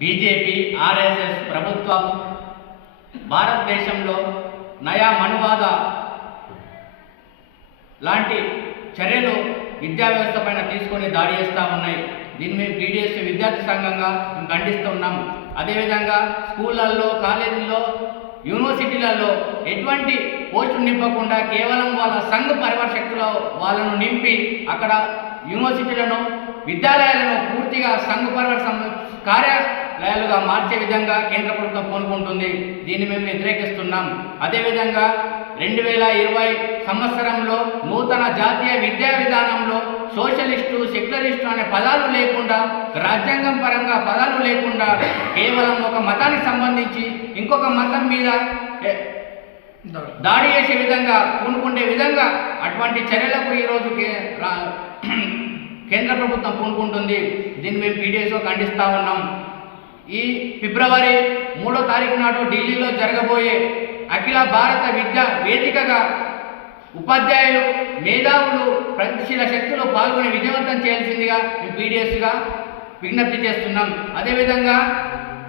BJP RSS ప్రభుత్వం భారతదేశంలో నయా మనువాద లాంటి చర్యలు విద్యా వ్యవస్థ పైన తీసుకొని దాడి చేస్తూ ఉన్నాయి. దీన్ని మేము టీడీఎస్ విద్యార్థి సంఘంగా మేము ఖండిస్తున్నాం అదేవిధంగా స్కూళ్ళల్లో కాలేజీల్లో యూనివర్సిటీలలో ఎటువంటి పోస్టులు నింపకుండా కేవలం వాళ్ళ సంఘ పరివార వాళ్ళను నింపి అక్కడ యూనివర్సిటీలను విద్యాలయాలను పూర్తిగా సంఘ పరివర్ సం- కార్యాలయాలుగా మార్చే విధంగా కేంద్ర ప్రభుత్వం పూనుకుంటుంది దీన్ని మేము వ్యతిరేకిస్తున్నాం. అదేవిధంగా రెండు వేల ఇరవై సంవత్సరంలో నూతన జాతీయ విద్యా విధానంలో సోషలిస్టు సెక్యులరిస్టు అనే పదాలు లేకుండా రాజ్యాంగం పరంగా పదాలు లేకుండా కేవలం ఒక మతానికి సంబంధించి ఇంకొక మతం మీద దాడి చేసే విధంగా పూనుకుండే విధంగా అటువంటి చర్యలకు ఈరోజు రా- కేంద్ర ప్రభుత్వం పూనుకుంటుంది. దీన్ని మేము పీడిఎస్లో ఖండిస్తా ఉన్నాం. ఈ ఫిబ్రవరి మూడో తారీఖు నాడు ఢిల్లీలో జరగబోయే అఖిల భారత విద్యా వేదికగా ఉపాధ్యాయులు మేధావులు ప్రగతిశీల శక్తులు పాల్గొని విజయవంతం చేయాల్సిందిగా మేము పీడిఎస్గా విజ్ఞప్తి చేస్తున్నాం. అదేవిధంగా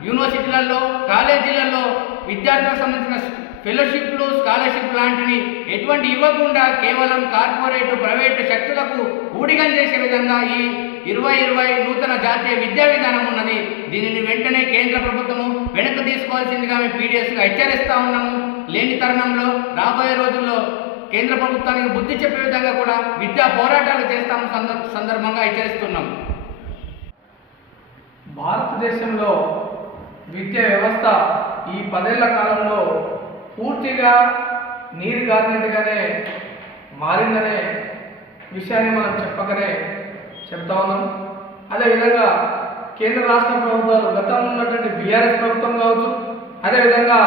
యూనివర్సిటీలలో కాలేజీలలో విద్యార్థులకు సంబంధించిన ఫెలోషిప్లు స్కాలర్షిప్ లాంటివి ఎటువంటి ఇవ్వకుండా కేవలం కార్పొరేట్ ప్రైవేటు శక్తులకు ఊడిగం చేసే విధంగా ఈ ఇరవై ఇరవై నూతన జాతీయ విద్యా విధానం ఉన్నది. దీనిని వెంటనే కేంద్ర ప్రభుత్వము వెనక్కి తీసుకోవాల్సిందిగా మేము పీడిఎస్గా హెచ్చరిస్తూ ఉన్నాము. లేని తరుణంలో రాబోయే రోజుల్లో కేంద్ర ప్రభుత్వానికి బుద్ధి చెప్పే విధంగా కూడా విద్యా పోరాటాలు చేస్తాము సందర్భంగా హెచ్చరిస్తున్నాం. భారతదేశంలో విద్యా వ్యవస్థ ఈ పదేళ్ళ కాలంలో పూర్తిగా నీరు గారినట్టుగానే మారిందనే విషయాన్ని మనం చెప్పకనే చెప్తా ఉన్నాం. అదేవిధంగా కేంద్ర రాష్ట్ర ప్రభుత్వాలు గతంలో ఉన్నటువంటి బీఆర్ఎస్ ప్రభుత్వం కావచ్చు అదేవిధంగా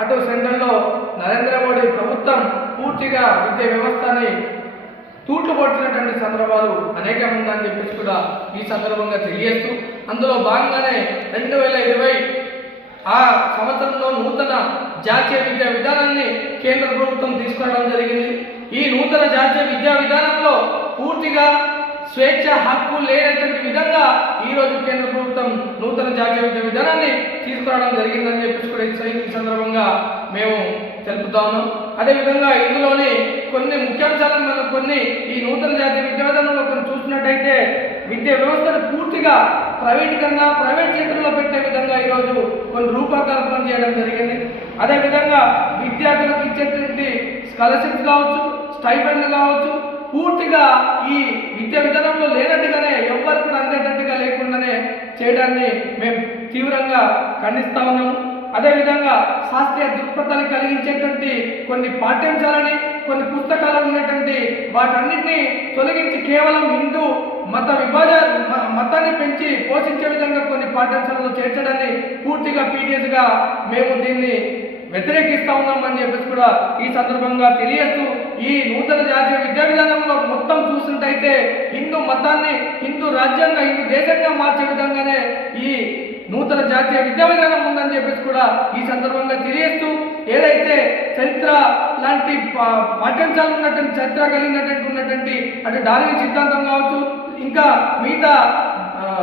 అటు సెంట్రల్లో నరేంద్ర మోడీ ప్రభుత్వం పూర్తిగా విద్యా వ్యవస్థని తూట్లు పడుతున్నటువంటి సందర్భాలు అనేకం ఉందని చెప్పేసి కూడా ఈ సందర్భంగా తెలియజేస్తూ అందులో భాగంగానే రెండు వేల ఇరవై ఆ సంవత్సరంలో నూతన జాతీయ విద్యా విధానాన్ని కేంద్ర ప్రభుత్వం తీసుకురావడం జరిగింది. ఈ నూతన జాతీయ విద్యా విధానంలో పూర్తిగా స్వేచ్ఛ హక్కు లేనటువంటి విధంగా ఈ రోజు కేంద్ర ప్రభుత్వం నూతన జాతీయ విద్యా విధానాన్ని తీసుకురావడం జరిగిందని చెప్పేసి కూడా ఈ ఈ సందర్భంగా మేము తెలుపుతా ఉన్నాం. అదేవిధంగా ఇందులోని కొన్ని ముఖ్యాంశాలను మనం కొన్ని ఈ నూతన జాతీయ విద్యా విధానంలో కొన్ని చూసినట్టయితే విద్యా వ్యవస్థను పూర్తిగా ప్రైవేటీకరణ ప్రైవేట్ చేతుల్లో పెట్టే విధంగా ఈరోజు కొన్ని రూపకల్పన చేయడం జరిగింది. అదేవిధంగా విద్యార్థులకు ఇచ్చేటువంటి స్కాలర్షిప్స్ కావచ్చు స్టైఫండ్ కావచ్చు పూర్తిగా ఈ విద్యా విధానంలో లేనట్టుగానే ఎవ్వరు అందేటట్టుగా లేకుండానే చేయడాన్ని మేము తీవ్రంగా ఖండిస్తా ఉన్నాము. అదేవిధంగా శాస్త్రీయ దృక్పథాన్ని కలిగించేటువంటి కొన్ని పాఠ్యాంశాలని కొన్ని పుస్తకాలు ఉన్నటువంటి వాటన్నిటిని తొలగించి కేవలం హిందూ మత విభజ మ- మతాన్ని పెంచి పోషించే విధంగా కొన్ని పాఠ్యాంశాలను చేర్చడాన్ని పూర్తిగా పీడిఎస్గా మేము దీన్ని వ్యతిరేకిస్తా ఉన్నామని చెప్పేసి కూడా ఈ సందర్భంగా తెలియస్తూ ఈ నూతన జాతీయ విద్యా విధానంలో మొత్తం చూసినట్టయితే హిందూ మతాన్ని హిందూ రాజ్యాంగ హిందూ దేశంగా మార్చే విధంగానే ఈ నూతన జాతీయ విద్యా విధానం ఉందని చెప్పేసి కూడా ఈ సందర్భంగా తెలియస్తూ ఏదైతే చరిత్ర లాంటి పా- పాఠ్యాంశాలు ఉన్నటువంటి చరిత్ర కలిగినటువంటి ఉన్నటువంటి అటు డార్విన్ సిద్ధాంతం కావచ్చు ఇంకా మిగతా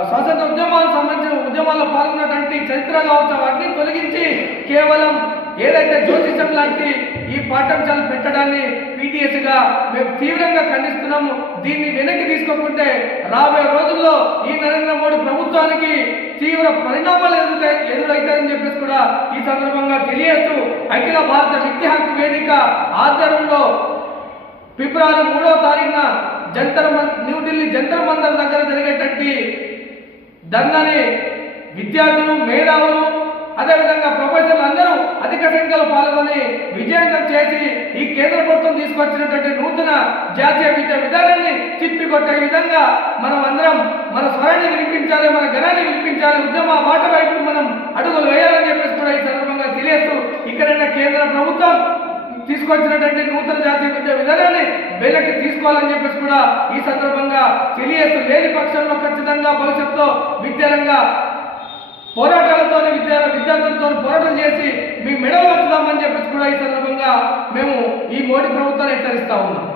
స్వతంత్ర ఉద్యమాలకు సంబంధించిన ఉద్యమాల్లో పాల్గొన్నటువంటి చరిత్ర కావచ్చు వాటిని తొలగించి కేవలం ఏదైతే జ్యోతిషం లాంటి ఈ పాఠ్యాంశాలు పెట్టడాన్ని పీటీఎస్గా మేము తీవ్రంగా ఖండిస్తున్నాము దీన్ని వెనక్కి తీసుకోకుంటే రాబోయే రోజుల్లో ఈ నరేంద్ర మోడీ ప్రభుత్వానికి తీవ్ర పరిణామాలు ఎదురుతాయి ఎదురవుతాయని చెప్పేసి కూడా ఈ సందర్భంగా తెలియజేస్తూ అఖిల భారత విద్యా హక్కు వేదిక ఆధ్వర్యంలో ఫిబ్రవరి మూడవ తారీఖున జంతర్ న్యూఢిల్లీ జంతర్ మందర్ దగ్గర జరిగేటువంటి ధర్నాని విద్యార్థులు మేధావులు అధిక సంఖ్యలో పాల్గొని విజయవంతం చేసి ఈ కేంద్ర ప్రభుత్వం తీసుకొచ్చినటువంటి నూతన జాతీయ విద్యా విధానాన్ని తిప్పికొట్టే విధంగా మనం అందరం మన స్వరాన్ని వినిపించాలి మన గణాన్ని వినిపించాలి ఉద్యమ మాట వైపు మనం అడుగులు వేయాలని చెప్పేసి కూడా ఈ సందర్భంగా తెలియదు ఇక్కడైనా కేంద్ర ప్రభుత్వం తీసుకొచ్చినటువంటి నూతన జాతీయ విద్యా విధానాన్ని వెనక్కి తీసుకోవాలని చెప్పేసి కూడా ఈ సందర్భంగా తెలియదు లేని పక్షంలో ఖచ్చితంగా భవిష్యత్తులో విద్యారంగ పోరాటాలతోనే విద్య విద్యార్థులతో పోరాటం చేసి మీ మెడలు వచ్చుదామని చెప్పేసి కూడా ఈ సందర్భంగా మేము ఈ మోడీ ప్రభుత్వాన్ని హెచ్చరిస్తా ఉన్నాం.